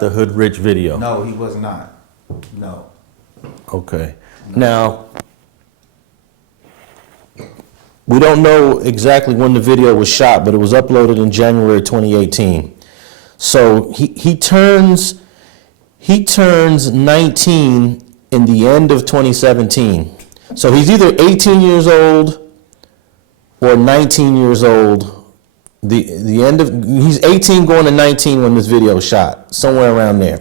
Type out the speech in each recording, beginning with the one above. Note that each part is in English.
The Hood Rich video? No, he was not. No. Okay. Now, we don't know exactly when the video was shot, but it was uploaded in January 2018. So he turns 19 in the end of 2017. So he's either 18 years old or 19 years old. The end of, he's 18 going to 19 when this video was shot, somewhere around there.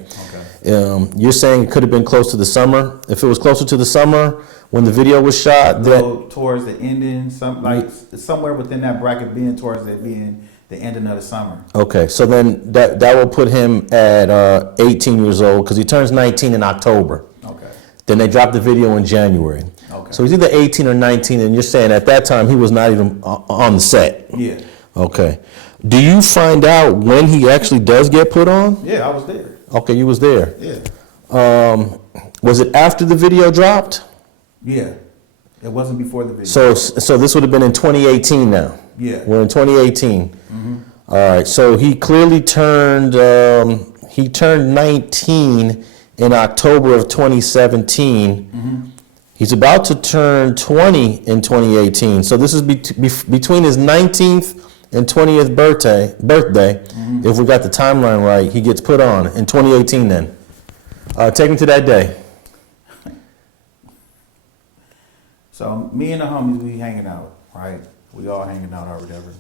Okay. You're saying it could have been close to the summer. If it was closer to the summer when the video was shot, then towards the ending, somewhere within that bracket, being towards it being the ending of the summer. Okay, so then that will put him at 18 years old because he turns 19 in October. Okay. Then they dropped the video in January. Okay. So he's either 18 or 19, and you're saying at that time he was not even on the set. Yeah. Okay. Do you find out when he actually does get put on? Yeah, I was there. Okay, you was there. Yeah. Was it after the video dropped? Yeah. It wasn't before the video. So this would have been in 2018 now. Yeah. We're in 2018. Mm-hmm. All right. So he clearly turned 19 in October of 2017. Mm-hmm. He's about to turn 20 in 2018. So this is between his 19th and 20th birthday. Mm-hmm. If we got the timeline right, he gets put on in 2018 then. Take me to that day. So me and the homies, we hanging out, right? We all hanging out or whatever.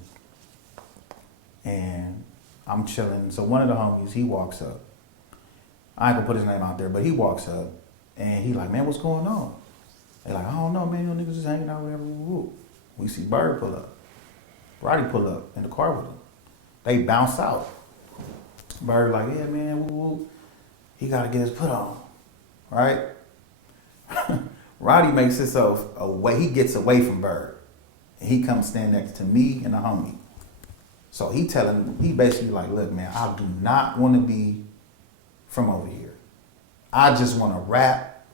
And I'm chilling. So one of the homies, he walks up. I ain't gonna put his name out there, but he walks up and he like, man, what's going on? They like, I don't know, man, you niggas just hanging out, whatever. We see Bird pull up. Roddy pull up in the car with him. They bounce out. Bird like, yeah, man, he gotta get his put on, right? Roddy makes himself away. He gets away from Bird. And he comes stand next to me and the homie. So he basically like, look, man, I do not want to be from over here. I just want to rap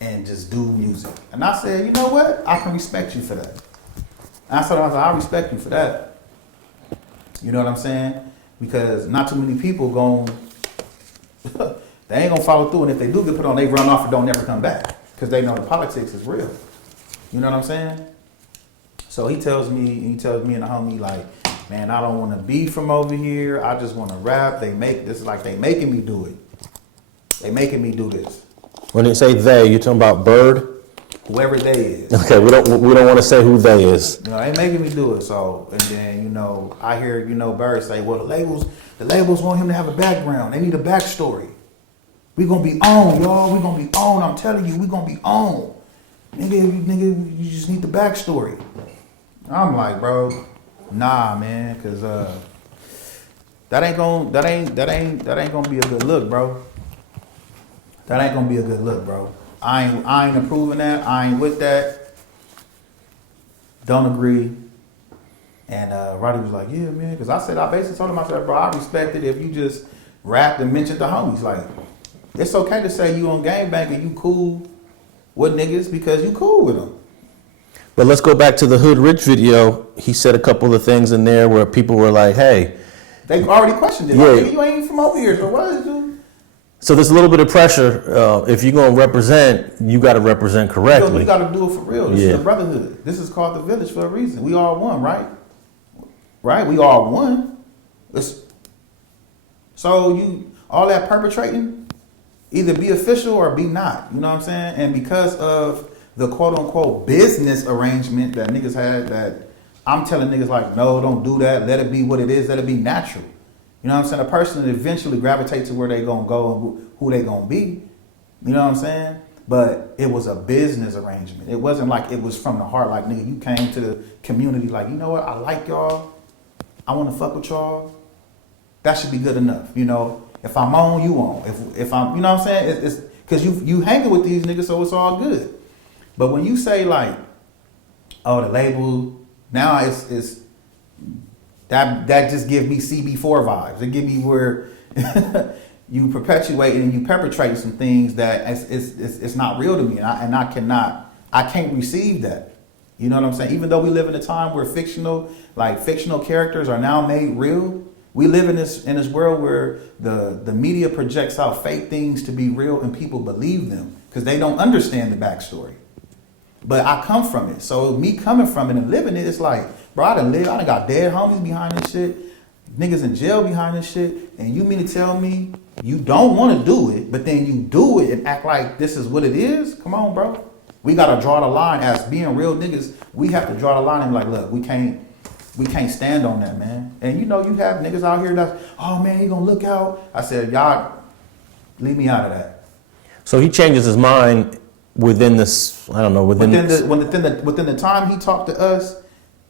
and just do music. And I said, you know what? I can respect you for that. And I said, I respect you for that. You know what I'm saying? Because not too many people they ain't gonna follow through. And if they do get put on, they run off and don't never come back. Because they know the politics is real. You know what I'm saying? So he tells me and the homie like, man, I don't want to be from over here. I just want to rap. They making me do it. They making me do this. When you say they, you talking about Bird? Whoever they is. Okay, we don't want to say who they is. You know, they making me do it. So, and then, I hear, Bird say, well, the labels want him to have a background. They need a backstory. We gonna be on, y'all. We gonna be on. I'm telling you, we gonna be on. Nigga, you just need the backstory. I'm like, bro, nah, man, cause that ain't gonna be a good look, bro. That ain't gonna be a good look, bro. I ain't approving that. I ain't with that. Don't agree. And Roddy was like, yeah, man, cause I basically told him, I said, bro, I respect it if you just rapped and mentioned the homies. Like, it's okay to say you on gangbang and you cool with niggas because you cool with them. But let's go back to the Hood Rich video. He said a couple of things in there where people were like, hey. They already questioned it. Yeah. Like, you ain't from over here, so what is it? So there's a little bit of pressure. If you're going to represent, you got to represent correctly. You got to do it for real. This is a brotherhood. This is called the village for a reason. We all one, right? Right? We all one. So all that perpetrating, either be official or be not. You know what I'm saying? And because of the quote unquote business arrangement that niggas had, that I'm telling niggas like, no, don't do that. Let it be what it is. Let it be natural. You know what I'm saying? A person eventually gravitates to where they gonna go and who they gonna be. You know what I'm saying? But it was a business arrangement. It wasn't like it was from the heart. Like, nigga, you came to the community like, you know what? I like y'all. I want to fuck with y'all. That should be good enough. If I'm on, you on. If I'm, you know what I'm saying? It's because you hanging with these niggas, so it's all good. But when you say like, oh, the label, now it's that just give me CB4 vibes. It give me where you perpetuate and you perpetrate some things that it's not real to me, and I can't receive that. You know what I'm saying? Even though we live in a time where fictional characters are now made real, We live in this world where the media projects out fake things to be real and people believe them because they don't understand the backstory. But I come from it. So me coming from it and living it, it's like, bro, I done got dead homies behind this shit, niggas in jail behind this shit, and you mean to tell me you don't want to do it, but then you do it and act like this is what it is? Come on, bro. We gotta draw the line as being real niggas. We have to draw the line and be like, look, we can't stand on that, man. And you know, you have niggas out here that's, oh man, he gonna look out. I said, y'all, leave me out of that. So he changes his mind within this, I don't know, within the time he talked to us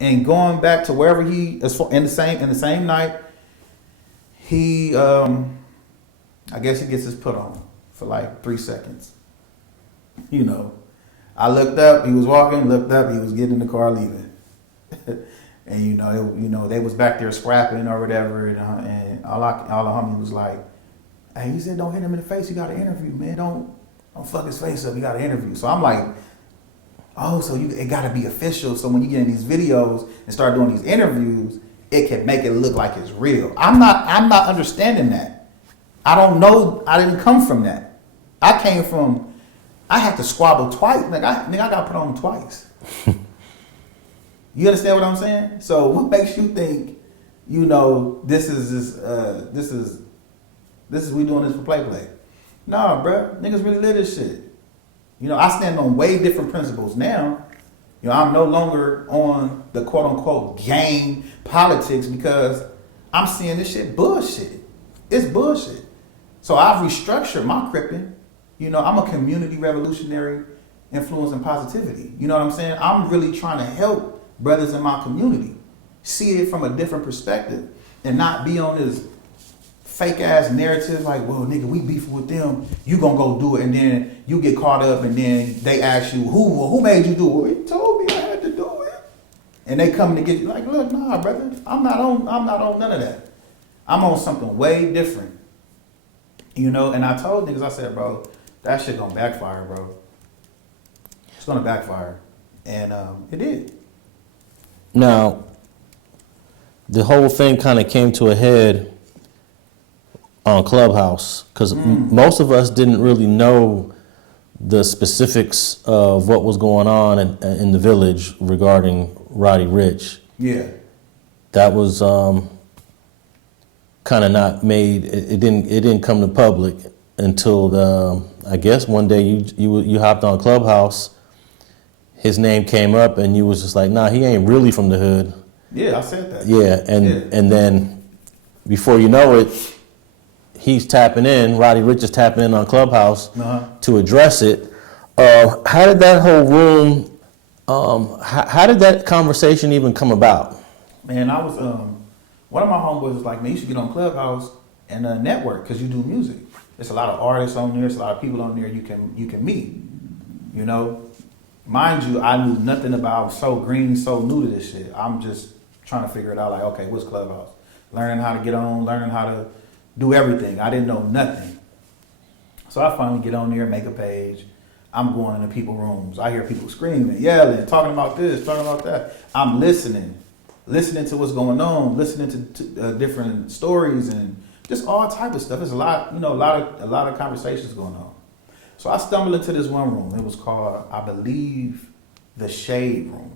and going back to wherever he is in the same night, he I guess he gets his put on for like 3 seconds. You know, I looked up, he was walking, looked up, he was getting in the car leaving. And you know, they was back there scrapping or whatever, and all the homie was like, hey, he said don't hit him in the face, you got an interview, man, don't fuck his face up, you got an interview. So I'm like, oh, so it gotta be official, so when you get in these videos and start doing these interviews, it can make it look like it's real. I'm not understanding that. I don't know, I didn't come from that. I had to squabble twice, I got put on twice. You understand what I'm saying? So what makes you think, you know, this is we doing this for play? Nah, bruh, niggas really live this shit. You know, I stand on way different principles now. You know, I'm no longer on the quote unquote gang politics because I'm seeing this shit bullshit. It's bullshit. So I've restructured my cripping. You know, I'm a community revolutionary influence and positivity. You know what I'm saying? I'm really trying to help brothers in my community see it from a different perspective and not be on this fake ass narrative like, well, nigga, we beefing with them, you gonna go do it, and then you get caught up and then they ask you, who made you do it? Well, you told me I had to do it. And they come to get you like, look, nah, brother, I'm not on none of that. I'm on something way different. You know, and I told niggas, I said, bro, that shit gonna backfire, bro. It's gonna backfire. And it did. Now, the whole thing kind of came to a head on Clubhouse because most of us didn't really know the specifics of what was going on in the village regarding Roddy Rich. Yeah. That was kind of not made. It didn't come to public until I guess one day you hopped on Clubhouse. His name came up and you was just like, nah, he ain't really from the hood. Yeah, I said that. Yeah, and then before you know it, he's tapping in, Roddy Rich is tapping in on Clubhouse to address it. How did that whole room, how did that conversation even come about? Man, I was, one of my homeboys was like, man, you should get on Clubhouse and network because you do music. There's a lot of artists on there, there's a lot of people on there you can meet, you know? Mind you, I knew nothing about, I was so green, so new to this shit. I'm just trying to figure it out like, okay, what's Clubhouse? Learning how to get on, learning how to do everything. I didn't know nothing. So I finally get on there, make a page. I'm going into people's rooms. I hear people screaming, yelling, talking about this, talking about that. I'm listening to what's going on, listening to different stories and just all type of stuff. There's a lot, you know, a lot of conversations going on. So I stumbled into this one room. It was called, I believe, the Shade Room.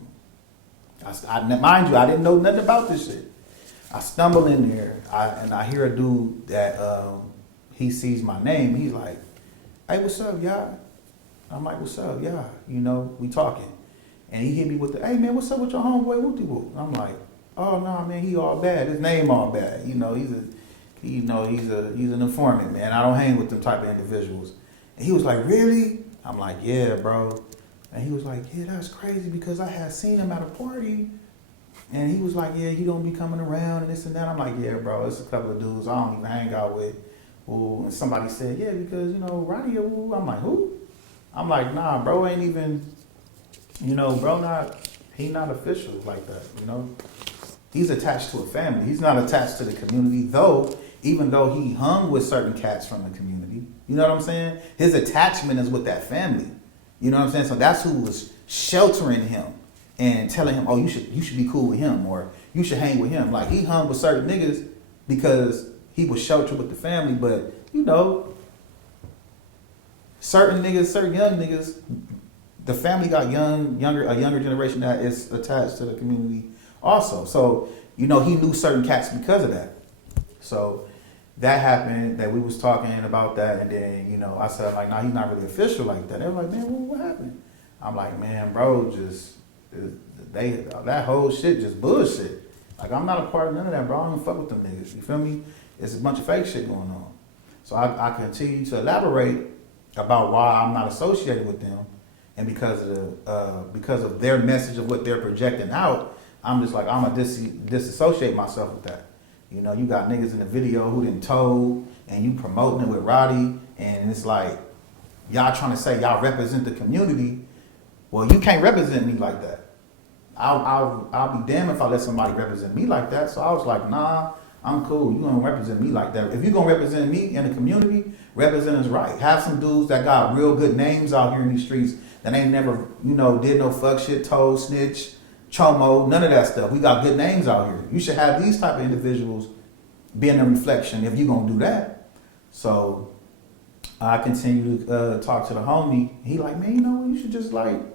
Mind you, I didn't know nothing about this shit. I stumble in there, and I hear a dude that he sees my name. He's like, "Hey, what's up, Yah?" I'm like, "What's up, Yah?" You know, we talking, and he hit me with the, "Hey, man, what's up with your homeboy Wooty Woo?" I'm like, "Oh no, man, he all bad. His name all bad. You know, he's an informant, man. I don't hang with them type of individuals." And he was like, "Really?" I'm like, "Yeah, bro." And he was like, "Yeah, that's crazy because I had seen him at a party." And he was like, "Yeah, he don't be coming around and this and that." I'm like, "Yeah, bro, it's a couple of dudes I don't even hang out with." Ooh, and somebody said, "Yeah, because, you know, Roddy." Ooh. I'm like, "Who?" I'm like, "Nah, bro ain't even, you know, he not official like that, you know. He's attached to a family. He's not attached to the community, though, even though he hung with certain cats from the community. You know what I'm saying? His attachment is with that family. You know what I'm saying? So that's who was sheltering him and telling him, "Oh, you should be cool with him, or you should hang with him." Like, he hung with certain niggas because he was sheltered with the family. But you know, certain young niggas, the family got a younger generation that is attached to the community also. So you know, he knew certain cats because of that. So that happened, that we was talking about that, and then, you know, I said, like, nah, he's not really official like that. They were like, man, what happened? I'm like, man, bro, that whole shit just bullshit. Like, I'm not a part of none of that, bro. I don't even fuck with them niggas. You feel me? It's a bunch of fake shit going on. So I continue to elaborate about why I'm not associated with them, and because of their message of what they're projecting out, I'm just like, I'm gonna disassociate myself with that. You know, you got niggas in the video who done told, and you promoting it with Roddy, and it's like, y'all trying to say y'all represent the community. Well, you can't represent me like that. I'll be damned if I let somebody represent me like that. So I was like, nah, I'm cool. You gonna represent me like that. If you gonna represent me in the community, represent us right. Have some dudes that got real good names out here in these streets that ain't never, you know, did no fuck shit, told, snitch, chomo, none of that stuff. We got good names out here. You should have these type of individuals being a reflection if you're gonna do that. So I continue to talk to the homie. He like, man, you know, you should just like, you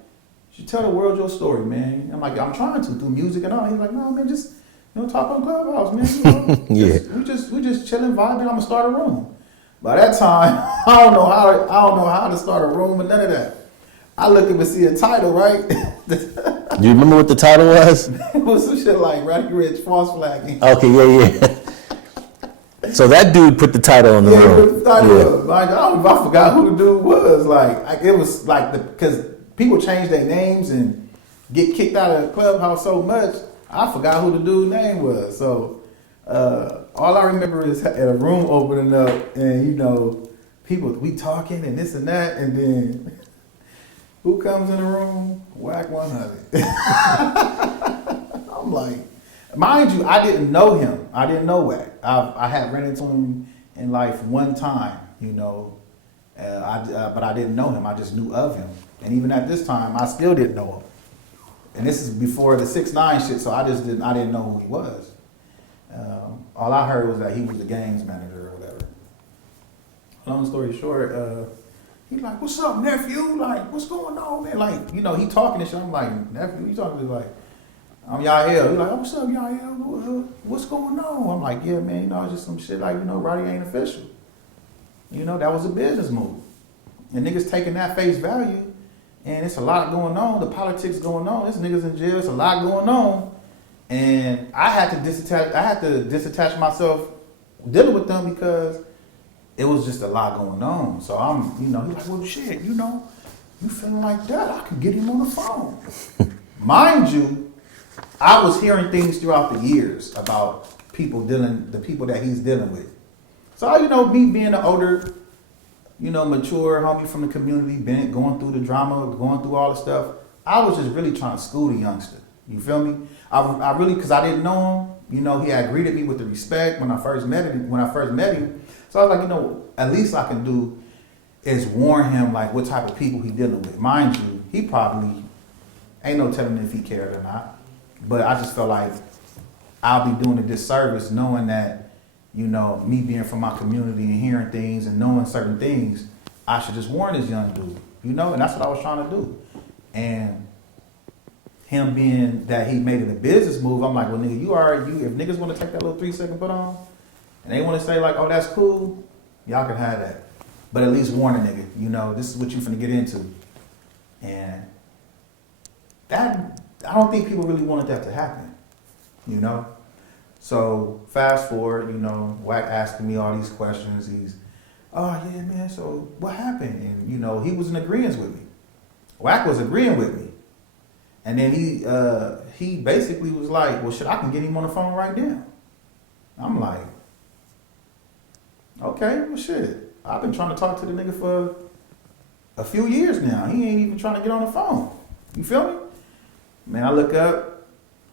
should tell the world your story, man. I'm like, I'm trying to through music and all. He's like, no, man, just, you know, talk on Clubhouse, man. You know, Yeah. we just chilling, vibing. I'm gonna start a room. By that time, I don't know how to start a room and none of that. I look up and see a title, right? Do you remember what the title was? It was some shit like Roddy Rich, false flagging. Okay, yeah. So that dude put the title on the room. Put the title up. Like, I forgot who the dude was. Like it was like because people change their names and get kicked out of the Clubhouse so much, I forgot who the dude's name was. So all I remember is at a room opening up, and you know, people we talking and this and that, and then who comes in the room? Whack 100. I'm like, mind you, I didn't know him. I didn't know Whack. I had ran into him in life one time, you know, but I didn't know him. I just knew of him. And even at this time, I still didn't know him. And this is before the 6ix9ine shit, so I didn't know who he was. All I heard was that he was the gangs manager or whatever. Long story short, he's like, what's up, nephew? Like, what's going on, man? Like, you know, he talking and shit. I'm like, nephew, you talking to me like, I'm Yah-L. He's like, oh, what's up, Yah-L? What's going on? I'm like, yeah, man, you know, it's just some shit like, you know, Roddy ain't official. You know, that was a business move. And niggas taking that face value, and it's a lot going on. The politics going on. This niggas in jail. It's a lot going on. And I had to disattach myself dealing with them because it was just a lot going on. So I'm, you know, he's like, well, shit, you know, you feeling like that, I could get him on the phone. Mind you, I was hearing things throughout the years about the people that he's dealing with. So, you know, me being an older, you know, mature homie from the community, been going through the drama, going through all the stuff, I was just really trying to school the youngster. You feel me? I really, because I didn't know him, you know, he had greeted me with the respect when I first met him. So I was like, you know, at least I can do is warn him like what type of people he dealing with. Mind you, he probably ain't no telling if he cared or not. But I just felt like I'll be doing a disservice knowing that, you know, me being from my community and hearing things and knowing certain things, I should just warn this young dude, you know, and that's what I was trying to do. And him being that he made it a business move, I'm like, well, nigga, if niggas want to take that little 3-second put on, and they want to say like, oh, that's cool, y'all can have that. But at least warn a nigga, you know, this is what you finna get into. And that, I don't think people really wanted that to happen, you know? So fast forward, you know, Wack asking me all these questions. He's, oh yeah, man, so what happened? And, you know, he was in agreement with me. Wack was agreeing with me. And then he basically was like, well, shit, I can get him on the phone right now. I'm like, okay, well, shit. I've been trying to talk to the nigga for a few years now. He ain't even trying to get on the phone. You feel me? Man, I look up,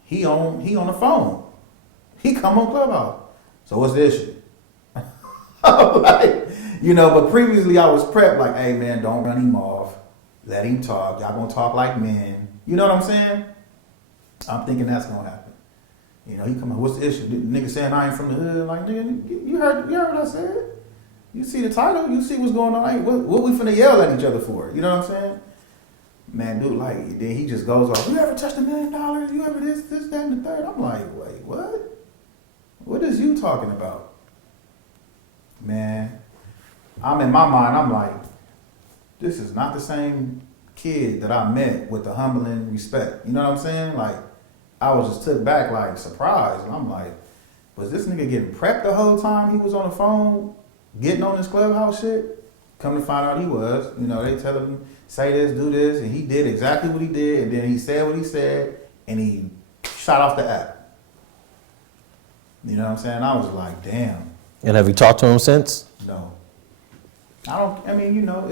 he on the phone. He come on Clubhouse. So what's the issue? I'm like, you know, but previously I was prepped like, hey man, don't run him off. Let him talk. Y'all gonna talk like men. You know what I'm saying? I'm thinking that's gonna happen. You know, he come out, what's the issue? The nigga saying I ain't from the hood. Like, nigga, you heard what I said? You see the title, you see what's going on. Like, what we finna yell at each other for? You know what I'm saying? Man, dude, like, then he just goes off, you ever touched $1 million? You ever this, that, and the third? I'm like, wait, what? What is you talking about? Man, I'm in my mind, I'm like, this is not the same kid that I met with the humbling respect. You know what I'm saying? Like, I was just took back, like, surprised. And I'm like, was this nigga getting prepped the whole time he was on the phone, getting on this Clubhouse shit? Come to find out he was. You know, they tell him, say this, do this, and he did exactly what he did, and then he said what he said, and he shot off the app. You know what I'm saying? I was like, damn. And have you talked to him since? No. I mean, you know,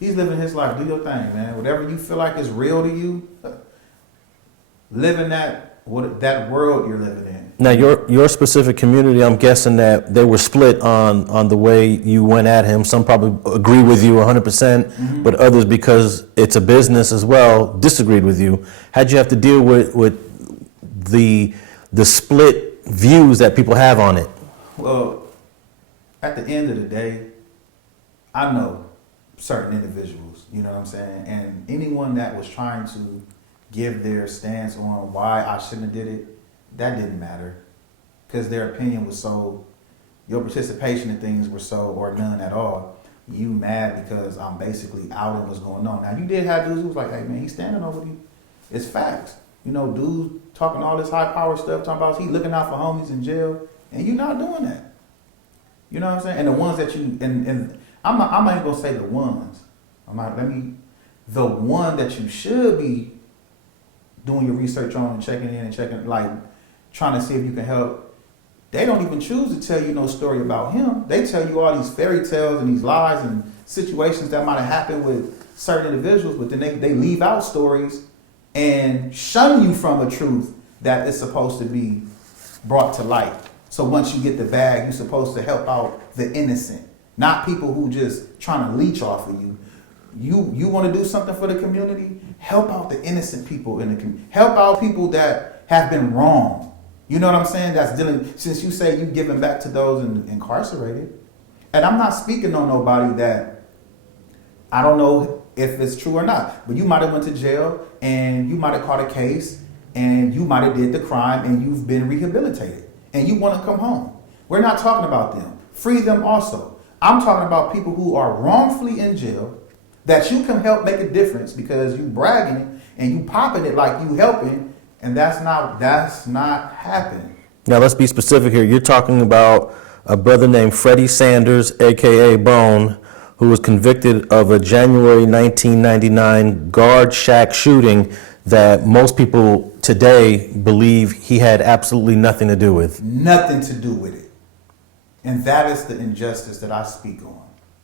he's living his life. Do your thing, man. Whatever you feel like is real to you, live in that world you're living in. Now, your specific community, I'm guessing that they were split on the way you went at him. Some probably agree with you 100%, but others, because it's a business as well, disagreed with you. How'd you have to deal with the split views that people have on it? Well, at the end of the day, I know certain individuals, you know what I'm saying? And anyone that was trying to give their stance on why I shouldn't have did it, that didn't matter. Because their opinion was so, your participation in things were so, or none at all. You mad because I'm basically outing what's going on. Now, you did have dudes who was like, hey man, he's standing over you. It's facts. You know, dudes talking all this high power stuff, talking about he looking out for homies in jail, and you not doing that. You know what I'm saying? And the ones that you, and I'm not even gonna say the ones. The one that you should be doing your research on and checking in and checking, like trying to see if you can help. They don't even choose to tell you no story about him. They tell you all these fairy tales and these lies and situations that might have happened with certain individuals, but then they leave out stories and shun you from a truth that is supposed to be brought to light. So once you get the bag, you're supposed to help out the innocent, not people who just trying to leech off of you. You want to do something for the community? Help out the innocent people in the community. Help out people that have been wrong. You know what I'm saying? That's dealing, since you say you giving back to those incarcerated. And I'm not speaking on nobody that, I don't know if it's true or not, but you might have went to jail and you might have caught a case and you might have did the crime and you've been rehabilitated and you want to come home. We're not talking about them. Free them also. I'm talking about people who are wrongfully in jail that you can help make a difference because you bragging and you popping it like you helping, and that's not happening. Now let's be specific here. You're talking about a brother named Freddie Sanders, aka Bone, who was convicted of a January 1999 guard shack shooting that most people today believe he had absolutely nothing to do with. Nothing to do with it. And that is the injustice that I speak on.